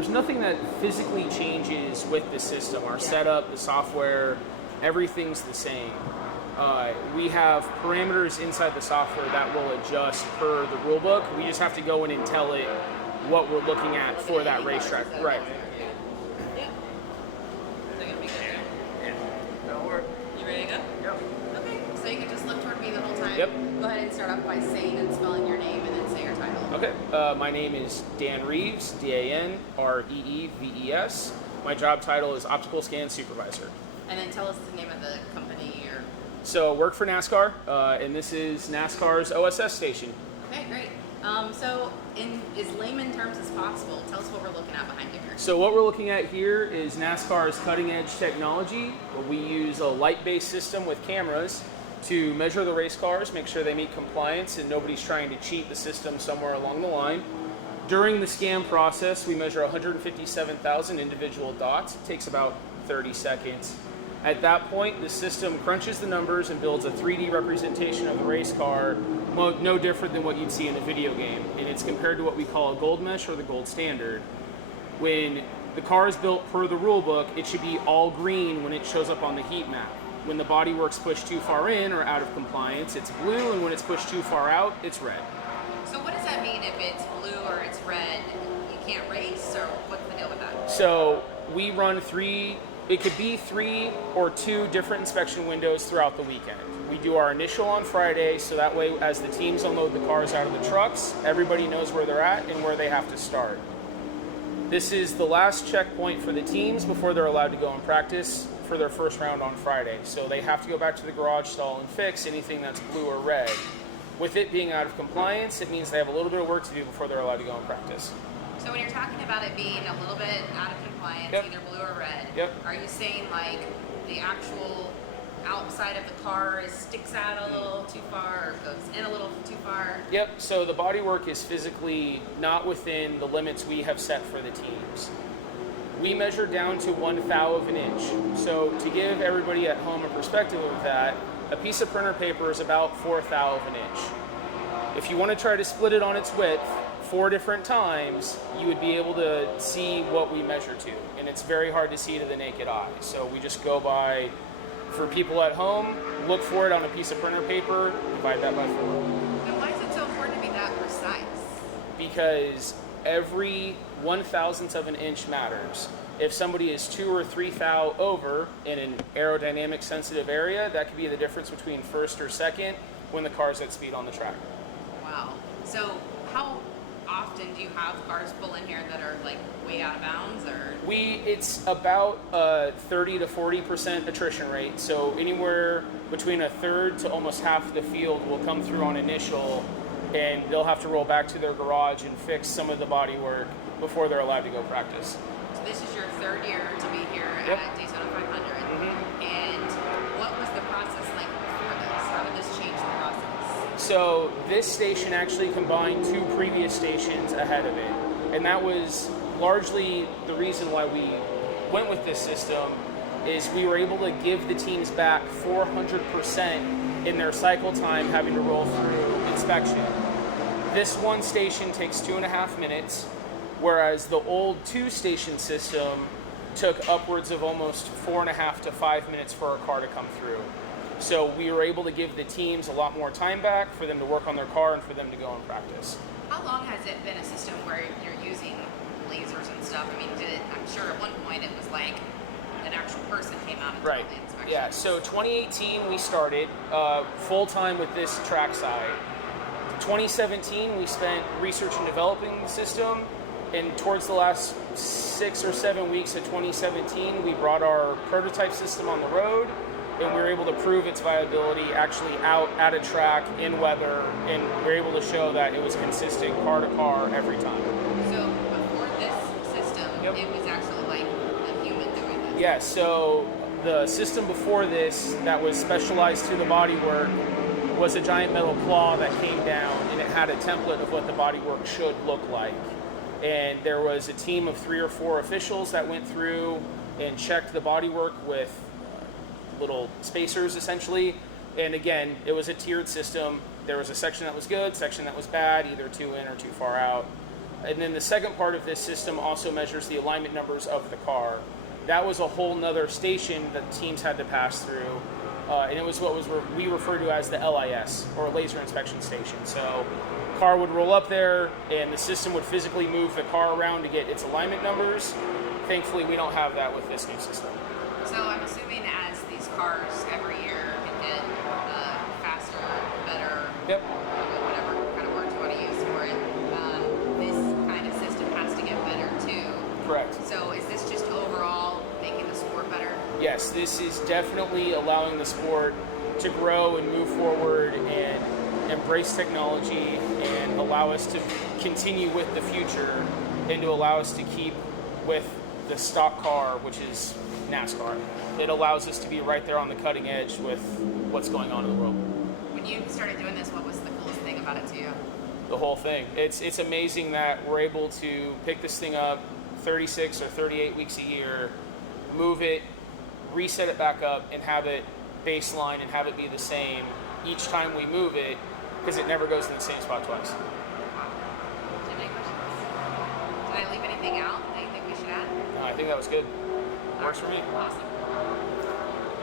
there's nothing that physically changes with the system. Our setup, the software, everything's the same. We have parameters inside the software that will adjust per the rule book. We just have to go in and tell it what we're looking at for that racetrack. Right. Yeah. They're gonna be good. Yeah. That'll work. You ready to go? Yep. Okay. So you can just look toward me the whole time. Yep. Go ahead and start off by saying and spelling your name and then say your title. Okay. My name is Dan Reeves, D-A-N-R-E-E-V-E-S. My job title is Optical Scanning Supervisor. And then tell us the name of the company or... So work for NASCAR, and this is NASCAR's OSS station. Okay, great. So in as layman terms as possible, tell us what we're looking at behind you here. So what we're looking at here is NASCAR's cutting edge technology. We use a light-based system with cameras to measure the race cars, make sure they meet compliance and nobody's trying to cheat the system somewhere along the line. During the scan process, we measure 157,000 individual dots. It takes about 30 seconds. At that point, the system crunches the numbers and builds a 3D representation of the race car, no different than what you'd see in a video game. And it's compared to what we call a gold mesh or the gold standard. When the car is built per the rule book, it should be all green when it shows up on the heat map. When the bodywork's pushed too far in or out of compliance, it's blue, and when it's pushed too far out, it's red. So what does that mean if it's blue or it's red? You can't race, or what's the deal with that? So we run it could be 3 or 2 different inspection windows throughout the weekend. We do our initial on Friday, so that way as the teams unload the cars out of the trucks, everybody knows where they're at and where they have to start. This is the last checkpoint for the teams before they're allowed to go and practice for their first round on Friday. So they have to go back to the garage stall and fix anything that's blue or red. With it being out of compliance, it means they have a little bit of work to do before they're allowed to go and practice. So when you're talking about it being a little bit out of compliance, Yep. either blue or red, Yep. are you saying like the actual outside of the car sticks out a little too far or goes in a little too far? Yep, so the bodywork is physically not within the limits we have set for the teams. We measure down to 1/1000 of an inch. So to give everybody at home a perspective of that, a piece of printer paper is about 1/4 of an inch. If you want to try to split it on its width 4 different times, you would be able to see what we measure to. And it's very hard to see to the naked eye. So we just go by, for people at home, look for it on a piece of printer paper, divide that by 4. Then why is it so important to be that precise? Because every 1/1000th of an inch matters. If somebody is 2 or 3 thou over in an aerodynamic sensitive area, that could be the difference between first or second when the car's at speed on the track. Wow. So how often do you have cars pull in here that are like way out of bounds, or? It's about a 30 to 40% attrition rate. So anywhere between a third to almost half the field will come through on initial, and they'll have to roll back to their garage and fix some of the body work before they're allowed to go practice. So this is your 3rd year to be here Yep. at Daytona 500. Mm-hmm. And what was the process like before this? How did this change the process? So this station actually combined 2 previous stations ahead of it. And that was largely the reason why we went with this system, is we were able to give the teams back 400% in their cycle time having to roll through inspection. This one station takes 2.5 minutes, whereas the old 2-station system took upwards of almost 4.5 to 5 minutes for a car to come through. So we were able to give the teams a lot more time back for them to work on their car and for them to go and practice. How long has it been a system where you're using lasers and stuff? I mean, I'm sure at one point it was like an actual person came out and Right. did the inspection. Yeah, so 2018 we started full-time with this track side. 2017 we spent researching and developing the system, and towards the last 6 or 7 weeks of 2017 we brought our prototype system on the road, and we were able to prove its viability actually out at a track in weather, and we were able to show that it was consistent car to car every time. So before this system, Yep. it was actually like a human doing this. Yeah, so the system before this that was specialized to the bodywork was a giant metal claw that came down, and it had a template of what the bodywork should look like. And there was a team of 3 or 4 officials that went through and checked the bodywork with little spacers essentially. And again, it was a tiered system. There was a section that was good, section that was bad, either too in or too far out. And then the second part of this system also measures the alignment numbers of the car. That was a whole nother station that teams had to pass through. And it was we refer to as the LIS, or Laser Inspection Station. So car would roll up there, and the system would physically move the car around to get its alignment numbers. Thankfully, we don't have that with this new system. So I'm assuming as these cars every year get faster, better, Yep. whatever kind of word you want to use for it, this kind of system has to get better too. Correct. So is this just overall making the sport better? Yes, this is definitely allowing the sport to grow and move forward and embrace technology and allow us to continue with the future and to allow us to keep with the stock car, which is NASCAR. It allows us to be right there on the cutting edge with what's going on in the world. When you started doing this, what was the coolest thing about it to you? The whole thing. It's amazing that we're able to pick this thing up 36 or 38 weeks a year, move it, reset it back up, and have it baseline and have it be the same each time we move it, because it never goes in the same spot twice. Wow. Do you have any questions? Did I leave anything out? Anything we should add? No, I think that was good. Works for me. Awesome.